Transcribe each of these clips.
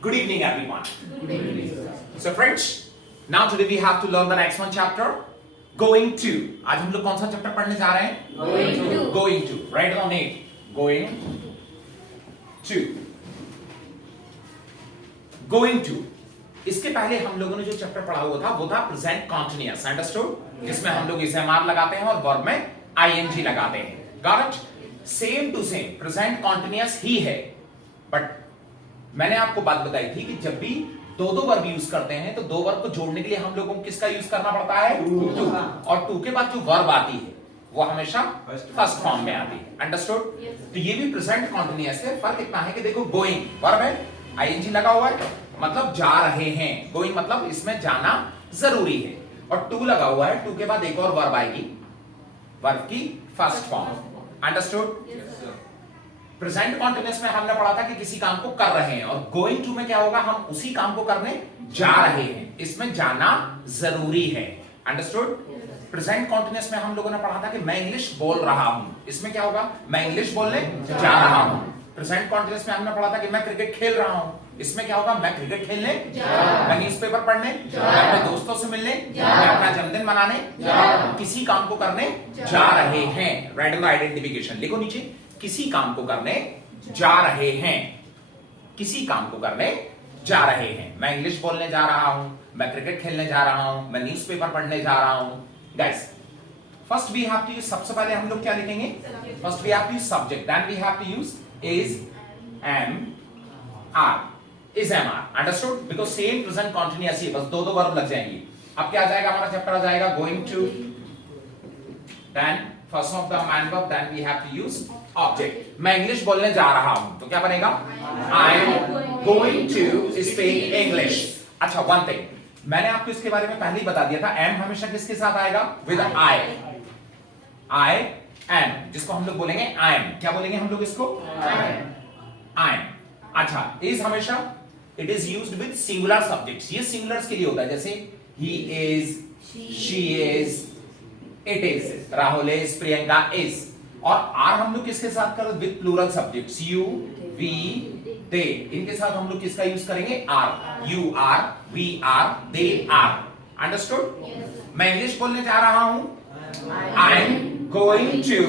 Good evening, everyone. Good evening, sir. So, friends, now today we have to learn the next one chapter. Going to. आज हम लोग कौन सा chapter पढ़ने जा रहे हैं? Going to. Write on it. Going to. Going to. इसके पहले हम लोगों ने जो चैप्टर पढ़ा हुआ था वो था प्रेजेंट कॉन्टिन्यूअस. अंडरस्टूड? जिसमें हम लोग एसएमआर लगाते हैं और वर्ब में आईएनजी लगाते हैं. Got it? Same to same present continuous ही है, बट मैंने आपको बात बताई थी कि जब भी दो वर्ब यूज करते हैं तो दो वर्ब को जोड़ने के लिए हम लोगों को किसका यूज करना पड़ता है? टू. और टू के बाद जो वर्ब आती है वो हमेशा फर्स्ट फॉर्म में आती है. अंडरस्टूड? तो ये भी प्रेजेंट कॉन्टिन्यूअस है. फर्क इतना है कि देखो गोइंग वर्ब है, आईएनजी लगा हुआ है, मतलब जा रहे हैं. गोइंग मतलब इसमें जाना जरूरी है, और टू लगा हुआ है. टू के बाद एक और वर्ब आएगी, वर्ब की first form. Understood? Present continuous में हमने पढ़ा था कि किसी काम को कर रहे हैं, और गोइंग टू में क्या होगा? हम उसी काम को करने जा रहे हैं. इसमें जाना जरूरी है. अंडरस्टूड? प्रेजेंट कॉन्टिन्यूअस में हम लोगों ने पढ़ा था कि मैं इंग्लिश बोल रहा हूं. इसमें क्या होगा? मैं इंग्लिश बोलने जा रहा हूं. प्रेजेंट कॉन्टिन्यूअस में हमने पढ़ा था कि मैं क्रिकेट खेल रहा हूं. इसमें क्या होगा? मैं क्रिकेट खेलने, मैं न्यूज़पेपर पढ़ने, मैं अपने दोस्तों से मिलने, मैं अपना जन्मदिन मनाने, किसी काम को करने जा रहे हैं. Right on the identification. लिखो नीचे, किसी काम को करने जा रहे हैं. किसी काम को करने जा रहे हैं. मैं इंग्लिश बोलने जा रहा हूं, मैं क्रिकेट खेलने जा रहा हूं, मैं न्यूज़पेपर पढ़ने जा रहा हूं. Guys, first we have to use, सबसे पहले हम लोग क्या लिखेंगे? First we have to use subject, then we have to use is, am, are. is, am, are. Understood? Because same present continuous ही, बस दो वर्ब लग जाएंगी. अब क्या आ जाएगा? हमारा चैप्टर आ जाएगा going to, then first of the man verb, then we have to use object. मैं इंग्लिश बोलने जा रहा हूं, तो क्या बनेगा? I am going to speak English. अच्छा, one thing, मैंने आपको इसके बारे में पहले ही बता दिया था. am हमेशा किसके साथ आएगा? With I. I am, जिसको हम लोग बोलेंगे I am. क्या बोलेंगे हम लोग इसको? I am. अच्छा, is हमेशा it is used with singular subjects. ये singulars के लिए होता है, जैसे he is, she is, it is, Rahul is, Priyanka is. और are हम लोग किसके साथ करें? with plural subjects. you, we, they. इनके साथ हम लोग किसका यूज करेंगे? are. you are, we are, they are. Understood? मैं इंग्लिश बोलने जा रहा हूं. I'm going to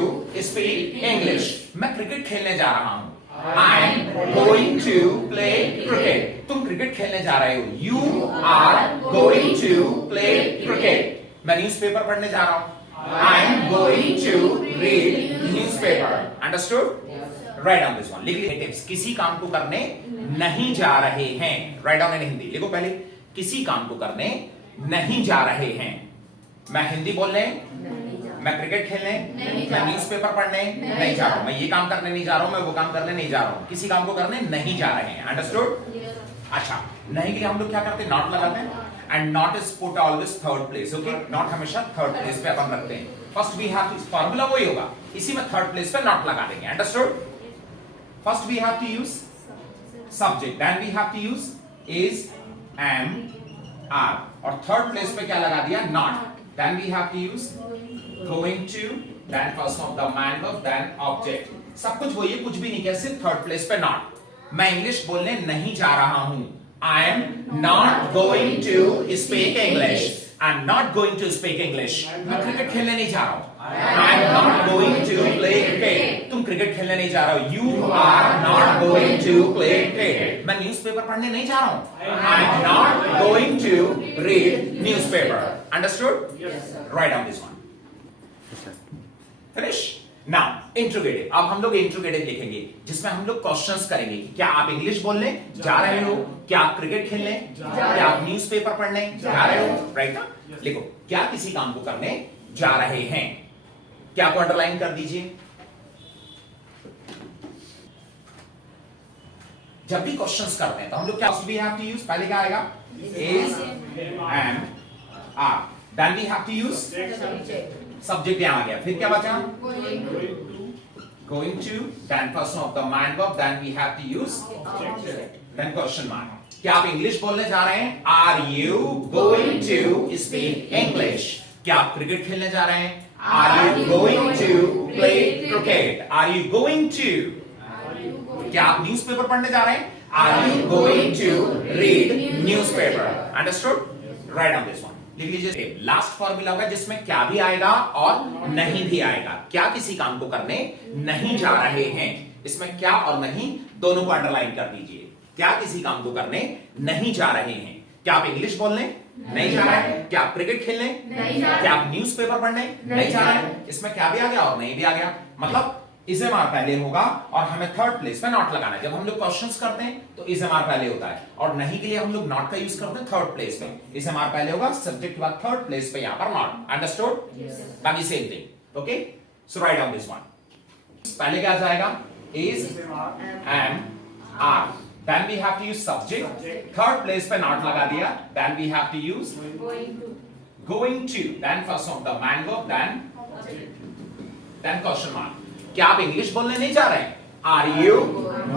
speak English. मैं क्रिकेट खेलने जा रहा हूं. I'm going to play cricket. तुम क्रिकेट खेलने जा रहे हो. You are going to play cricket. मैं न्यूज़पेपर पढ़ने जा रहा हूं. I'm going to read newspaper. Understood? Write down this one. लिख लीजिए टिप्स. किसी काम को करने नहीं जा रहे हैं. Write down in Hindi. लिखो पहले, किसी काम को करने नहीं जा रहे हैं. मैं हिंदी बोलने, मैं क्रिकेट खेलने, मैं न्यूज़पेपर पढ़ने नहीं जा रहा हूं. मैं ये काम करने नहीं जा रहा हूं, मैं वो काम करने नहीं जा रहा हूं. किसी काम को करने नहीं जा रहे हैं. अंडरस्टूड? अच्छा, नहीं के लिए हम लोग क्या करते हैं? नॉट लगाते हैं. And not is put always third place. Okay, not हमेशा थर्ड प्लेस पे अपन रखते हैं. First we have to, formula वही होगा, इसी में थर्ड प्लेस पे नॉट लगा देंगे. Understood? First we have to use subject, then we have to use is, am, are. और थर्ड प्लेस पे क्या लगा दिया? Not. Then we have to use going to, then first of the man verb, then object. सब कुछ वही है, कुछ भी नहीं किया, सिर्फ थर्ड प्लेस पे नॉट. मैं इंग्लिश बोलने नहीं जा रहा हूं. I am not going to speak English. I'm not going to speak English. मैं क्रिकेट खेलने नहीं जा रहा हूं. I'm not going to play cricket. तुम क्रिकेट खेलने नहीं जा रहे हो. You are not going to play cricket. मैं न्यूज़पेपर पढ़ने नहीं जा रहा हूं. I'm not going to read newspaper. Understood? Yes, sir. Write down this one. Finish? Now, interrogative. अब हम लोग इंट्रोगेटिव लिखेंगे, जिसमें हम लोग क्वेश्चंस करेंगे कि क्या आप इंग्लिश बोलने जा रहे हो? क्या आप क्रिकेट खेलने? क्या आप न्यूज़पेपर पढ़ने जा रहे हो? राइट ना? लिखो, क्या किसी काम को करने जा रहे हैं. क्या को अंडरलाइन कर दीजिए. जब भी क्वेश्चंस करते हैं तो हम लोग क्या वी हैव टू यूज? पहले क्या आएगा? is, am, are. Then we have to use subject यहां आ गया. फिर क्या बचा? going to, then person of the man verb, then we have to use object, then question mark. क्या आप इंग्लिश बोलने जा रहे हैं? Are you going to speak English? क्या आप क्रिकेट खेलने जा रहे हैं? Are you going to play cricket? Are you going to? क्या आप न्यूज़पेपर पढ़ने जा रहे हैं? Are you going to read newspaper? Understood? Write down this one. लिख लीजिए। लास्ट फॉर्मूला होगा जिसमें क्या भी आएगा और नहीं भी आएगा। क्या किसी काम को करने नहीं जा रहे हैं, इसमें क्या और नहीं दोनों को अंडरलाइन कर दीजिए। क्या किसी काम को करने नहीं जा रहे हैं। क्या आप इंग्लिश बोलने नहीं जा रहे हैं? क्या आप क्रिकेट खेलने नहीं जा रहे हैं? क्या आप न्यूज़पेपर पढ़ने नहीं जा रहे हैं? इसमें क्या भी आ गया और नहीं भी आ गया, मतलब इज़ेमार पहले होगा और हमें थर्ड प्लेस पे नॉट लगाना है। जब हम लोग क्वेश्चंस करते हैं तो इज़ेमार पहले होता है और नहीं के लिए हम लोग नॉट का यूज करते हैं थर्ड प्लेस पे। इज़ेमार पहले होगा, सब्जेक्ट के बाद थर्ड प्लेस पे यहां पर नॉट। अंडरस्टूड? बाकी same thing. Okay, so write down this one. पहले क्या जाएगा? Is, am, are. Then we have to use subject. Third place पे not लगा दिया. Then we have to use going to. Then first of the mango. Then question mark. क्या आप English बोलने नहीं जा रहे हैं? Are you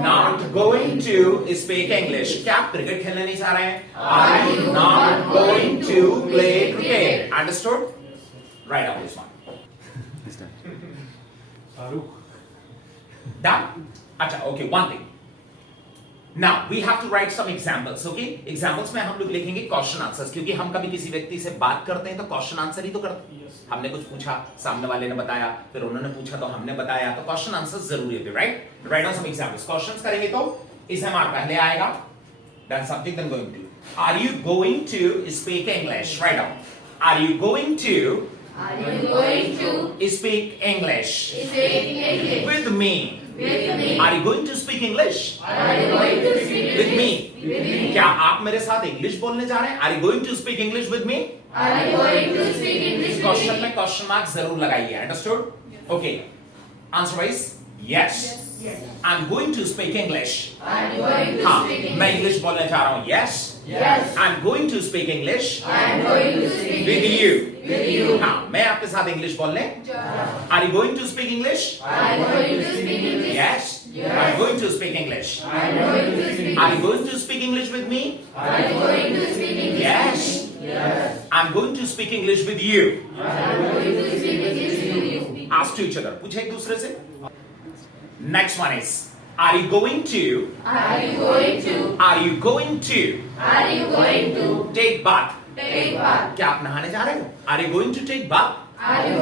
not going to speak English? क्या आप क्रिकेट खेलने नहीं जा रहे हैं? Are you not going to play cricket? Understood? Write down this one. Done? अच्छा, okay. One thing. Now we have to write some examples, okay? Examples में हम लोग लिखेंगे क्वेश्चन आंसर्स, क्योंकि हम कभी किसी व्यक्ति से बात करते हैं तो क्वेश्चन आंसर ही तो करते हैं। हमने कुछ पूछा, सामने वाले ने बताया, फिर उन्होंने पूछा तो हमने बताया, तो क्वेश्चन आंसर्स जरूरी है, right? Write down some examples. Questions करेंगे तो इज़ेमार पहले आएगा, then subject, then going to. Are you going to speak English? Write down. Are you going to speak English with me? Are you going to speak English with me? क्या आप मेरे साथ English बोलने जा रहे हैं? Are you going to speak English with me? Question में question mark जरूर लगाइए। Understood? Okay, answer wise yes, I am going to speak English. हाँ, मैं इंग्लिश बोलने जा रहा हूँ। Yes, I am going to speak English with you. हाँ, मैं आपके साथ इंग्लिश बोलने। Are you going to speak English? Yes, I'm going to speak English. Are you going to speak English with me? Yes, I'm going to speak English with you. Ask to each other. पूछे एक दूसरे से। Next one is, are you going to take bath? क्या आप नहाने जा रहे हो? Are you going to take bath? Are you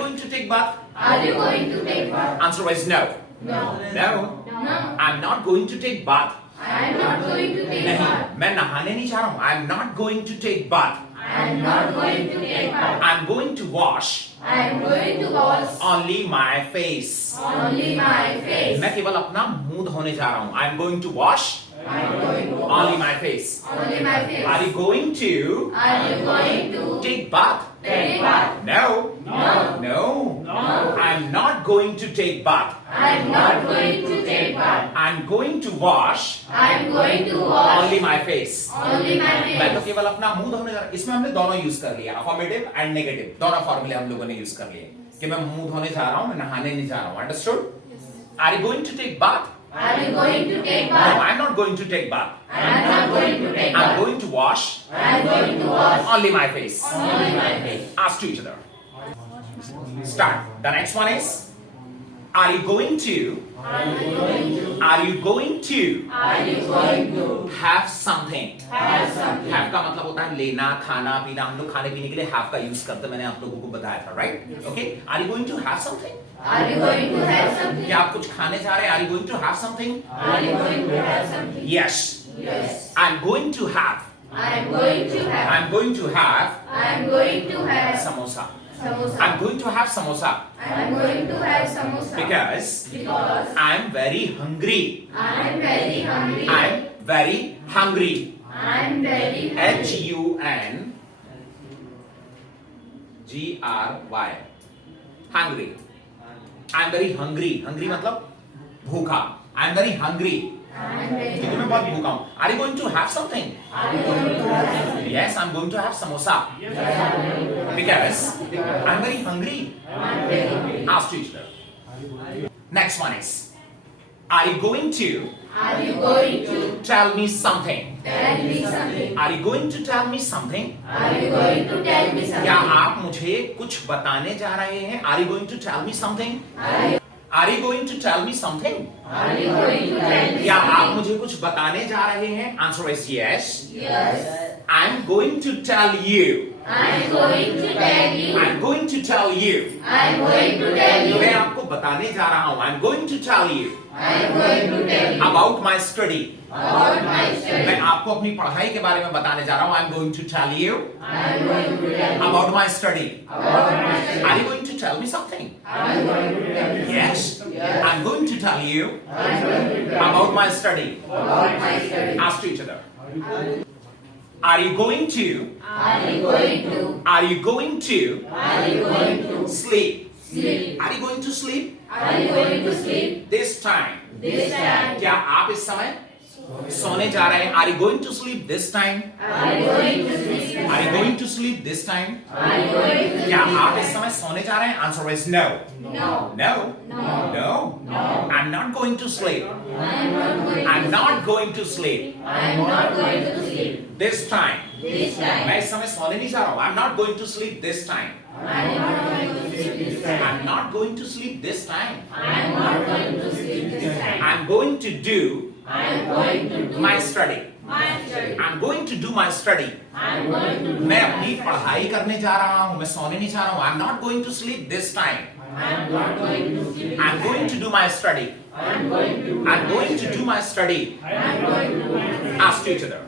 going to take bath? Answer was no. I'm not going to take bath. नहीं, मैं नहाने नहीं जा रहा हूँ। I'm not going to take bath. I'm going to wash only my face. मैं केवल अपना मुंह धोने जा रहा हूँ। I'm going to wash only my face. Are you going to take bath? No. I'm not going to take bath. I'm going to wash only my face. मैं तो केवल अपना मुंह धोने जा रहा हूं। इसमें हमने दोनों यूज कर लिया, अफर्मेटिव एंड नेगेटिव, दोनों फॉर्मूले हम लोगों ने यूज कर लिए कि मैं मुंह धोने जा रहा हूं, मैं नहाने नहीं जा रहा हूं। Understood? Are you going to take bath? No, I'm not going to take bath. I'm going to wash only my face. Ask to each other. Start. The next one is, are you going to have something? Have का मतलब होता है लेना, खाना, पीना। हम लोग खाने पीने के लिए have का यूज करते हैं, मैंने आप लोगों को बताया था, right? Okay, are you going to have something? क्या आप कुछ खाने जा रहे हैं? Are you going to have something? Yes. I'm going to have samosa. I'm going to have samosa. Because I'm very hungry. I'm very hungry. H-U-N-G-R-Y. Hungry. I'm very hungry. Hungry मतलब भूखा. I'm very hungry. क्योंकि मैं बहुत भूखा हूँ। Are you going to have something? Yes, I'm going to have samosa. Because I'm very hungry. Ask to each other. Next one is, are you going to tell me something? Are you going to tell me something? क्या आप मुझे कुछ बताने जा रहे हैं? Are you going to tell me something? Are you going to tell me something? Are you going to tell me क्या आप something? मुझे कुछ बताने जा रहे हैं? Answer is yes. Yes. I'm going to tell you. I'm going to tell you. I'm going to tell you. I'm going to tell you. मैं आपको बताने जा रहा हूँ. I'm going to tell you I'm going to tell you about my study. about my study. मैं आपको अपनी पढ़ाई के बारे में बताने जा रहा हूँ. I'm going to tell you I'm going to tell you about my study. about my study. Are you going to tell me something? I'm going to tell you Yes. I'm going to tell you I'm going to tell about my study. you about my study. Ask to each other. Are you going to? Are you going to? Are you going to Are you going to sleep? sleep? Are you going to sleep Are you going to sleep this time? this time? क्या आप इस समय सोने जा रहे हैं? Are you going to sleep this time? Are you going to sleep? Are you going to sleep this time? Are you going to क्या sleep? आप इस समय सोने जा रहे हैं? Answer is no. No. No. No. No. I'm not going to sleep. I'm not going. I'm not going to sleep I'm not going to sleep this time. this time. मैं इस समय सोने नहीं जा रहा हूँ. I'm not going to sleep this time. I'm not going to sleep this time. I'm not going to sleep this time. I'm not going to sleep this time. I'm going to do I'm going to do my study. my study. I'm going to do my study. I'm going to do मैं my अपनी study. पढ़ाई करने जा रहा हूँ. मैं सोने नहीं जा रहा हूँ. I'm not going to sleep this time. I'm not going to sleep. I'm going to do my study. I'm going to. I'm going to do my study. I'm going to do my study. Ask each other.